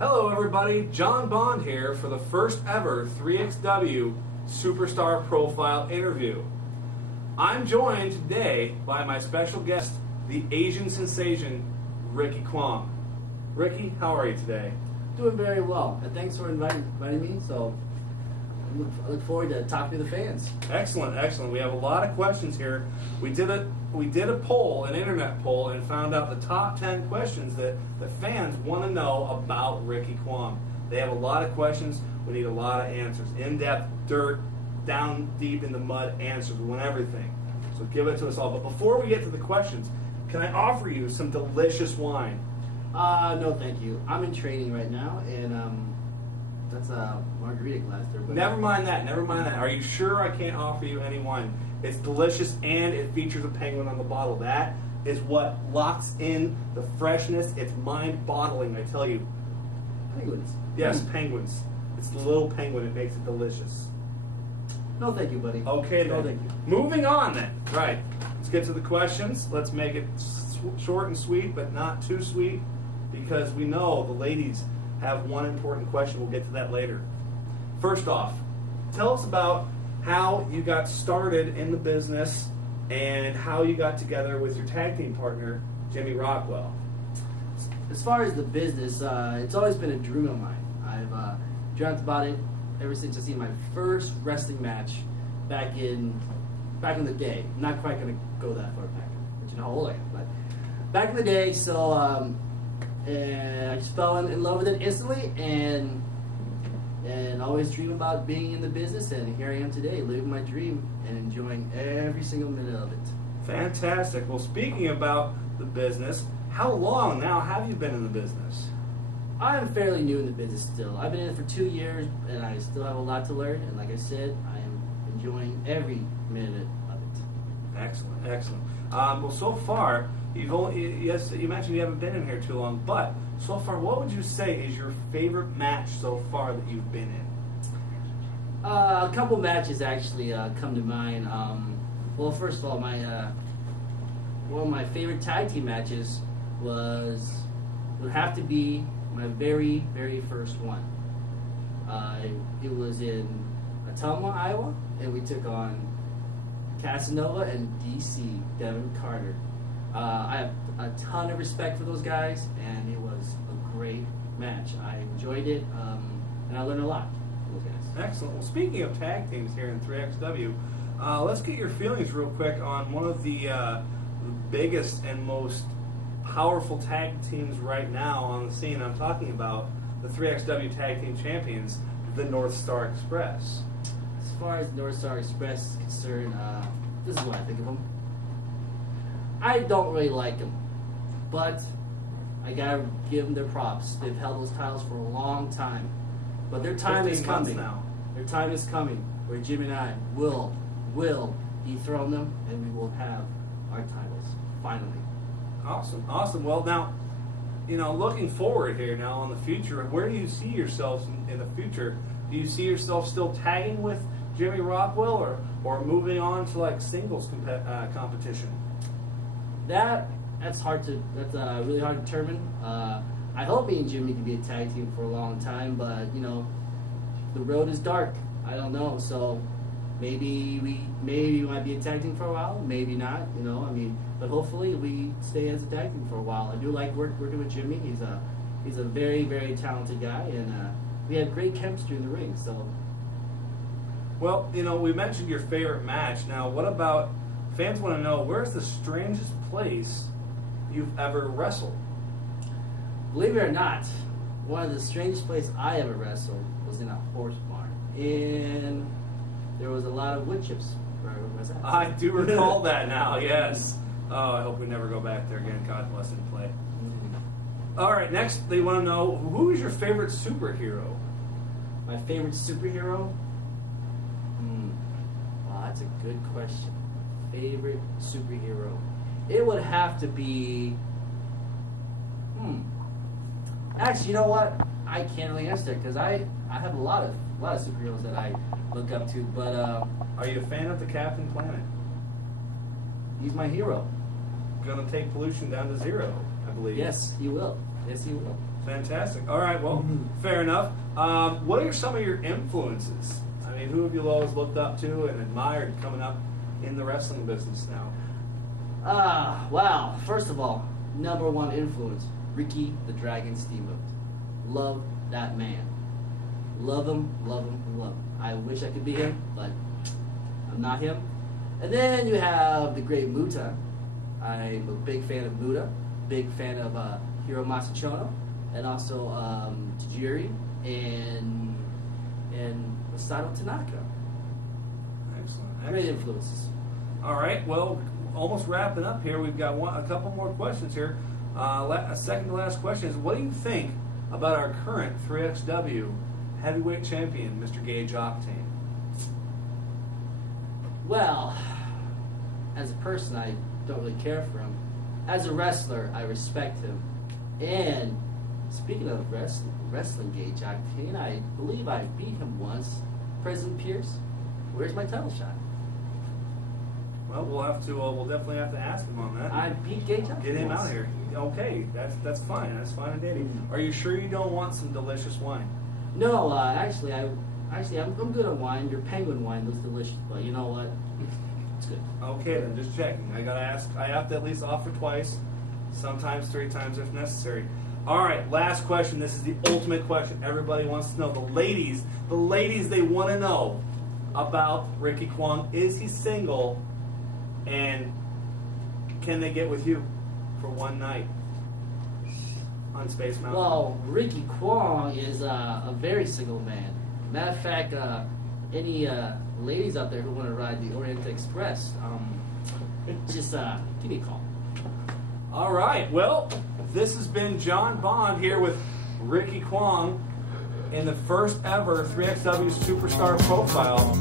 Hello everybody, John Bond here for the first ever 3XW Superstar Profile interview. I'm joined today by my special guest, the Asian sensation, Ricky Kwong. Ricky, how are you today? Doing very well, and thanks for inviting me. So I look forward to talking to the fans. Excellent, excellent. We have a lot of questions here. We did a poll, an internet poll, and found out the top 10 questions that the fans want to know about Ricky Kwong. They have a lot of questions. We need a lot of answers. In-depth, dirt, down deep in the mud answers. We want everything. So give it to us all. But before we get to the questions, can I offer you some delicious wine? No, thank you. I'm in training right now, and that's a margarita glass there. But Never mind that. Never mind that. Are you sure I can't offer you any wine? It's delicious, and it features a penguin on the bottle. That is what locks in the freshness. It's mind-boggling, I tell you. Penguins. Yes, penguins. It's the little penguin. It makes it delicious. No, thank you, buddy. Okay, no, then. thank you. Moving on, then. Right. Let's get to the questions. Let's make it short and sweet, but not too sweet, because we know the ladies have one important question. We'll get to that later. First off, tell us about how you got started in the business and how you got together with your tag team partner, Jimmy Rockwell. As far as the business, it's always been a dream of mine. I've dreamt about it ever since I seen my first wrestling match back in the day. I'm not quite going to go that far back, but you know how old I am. But back in the day, so and I just fell in love with it instantly, and always dream about being in the business, and here I am today, living my dream and enjoying every single minute of it. Fantastic. Well, speaking about the business, how long now have you been in the business? I'm fairly new in the business still. I've been in it for 2 years, and I still have a lot to learn, and like I said, I am enjoying every minute of it. Excellent, excellent. Well, so far, yes, you mentioned you haven't been in here too long, but so far, what would you say is your favorite match so far that you've been in? A couple matches actually come to mind. Well, first of all, one of my favorite tag team matches would have to be my very first one. It was in Ottumwa, Iowa, and we took on Casanova and DC, Devin Carter. I have a ton of respect for those guys, and it was a great match. I enjoyed it, and I learned a lot from those guys. Excellent. Well, speaking of tag teams here in 3XW, let's get your feelings real quick on one of the biggest and most powerful tag teams right now on the scene. I'm talking about the 3XW Tag Team Champions, the North Star Express. As far as North Star Express is concerned, this is what I think of them. I don't really like them, but I gotta give them their props. They've held those titles for a long time, but their time is coming now. Their time is coming where Jimmy and I will dethrone them, and we will have our titles finally. Awesome, awesome. Well, now, you know, looking forward here now on the future, where do you see yourselves in the future? Do you see yourself still tagging with Jimmy Rockwell, or moving on to like singles competition? That's really hard to determine. I hope me and Jimmy can be a tag team for a long time, but you know, the road is dark. I don't know, so maybe we might be a tag team for a while, maybe not. You know, I mean, but hopefully we stay as a tag team for a while. I do like working with Jimmy. He's a very talented guy, and we have great chemistry in the ring. So, well, you know, we mentioned your favorite match. Now, what about fans want to know, where's the strangest place you've ever wrestled? Believe it or not, one of the strangest places I ever wrestled was in a horse barn, and there was a lot of wood chips where I was at. I do recall that now, yes. Oh, I hope we never go back there again. God bless and play. All right, next they want to know, who is your favorite superhero? My favorite superhero? Wow, that's a good question. Favorite superhero? It would have to be... Actually, you know what? I can't really answer that because I have a lot of superheroes that I look up to, but are you a fan of the Captain Planet? He's my hero. Gonna take pollution down to zero, I believe. Yes, he will. Yes, he will. Fantastic. All right, well, fair enough. What are some of your influences? I mean, who have you always looked up to and admired coming up in the wrestling business now? Wow. First of all, #1 influence, Ricky the Dragon Steamboat. Love that man. Love him, love him, love him. I wish I could be him, but I'm not him. And then you have the great Muta. I'm a big fan of Muta, big fan of Hiro Masachono, and also Tajiri and Masato Tanaka. Excellent. Great influences. All right, well, almost wrapping up here. We've got a couple more questions here. A second to last question is, what do you think about our current 3XW heavyweight champion, Mr. Gage Octane? Well, as a person, I don't really care for him. As a wrestler, I respect him. And speaking of wrestling Gage Octane, I believe I beat him once. President Pierce, where's my title shot? Well, we'll definitely have to ask him on that. I beat Gage Octane. Get him out here. Okay, that's fine. That's fine and dandy. Are you sure you don't want some delicious wine? No, actually, I'm good on wine. Your penguin wine looks delicious, but you know what? It's good. Okay, then just checking. I gotta ask. I have to at least offer twice, sometimes 3 times if necessary. All right, last question. This is the ultimate question. Everybody wants to know. The ladies, they want to know about Ricky Kwong. Is he single? And can they get with you for one night on Space Mountain? Well, Ricky Kwong is a very single man. Matter of fact, any ladies out there who want to ride the Orient Express, just give me a call. All right. Well, this has been John Bond here with Ricky Kwong in the first ever 3XW Superstar Profile.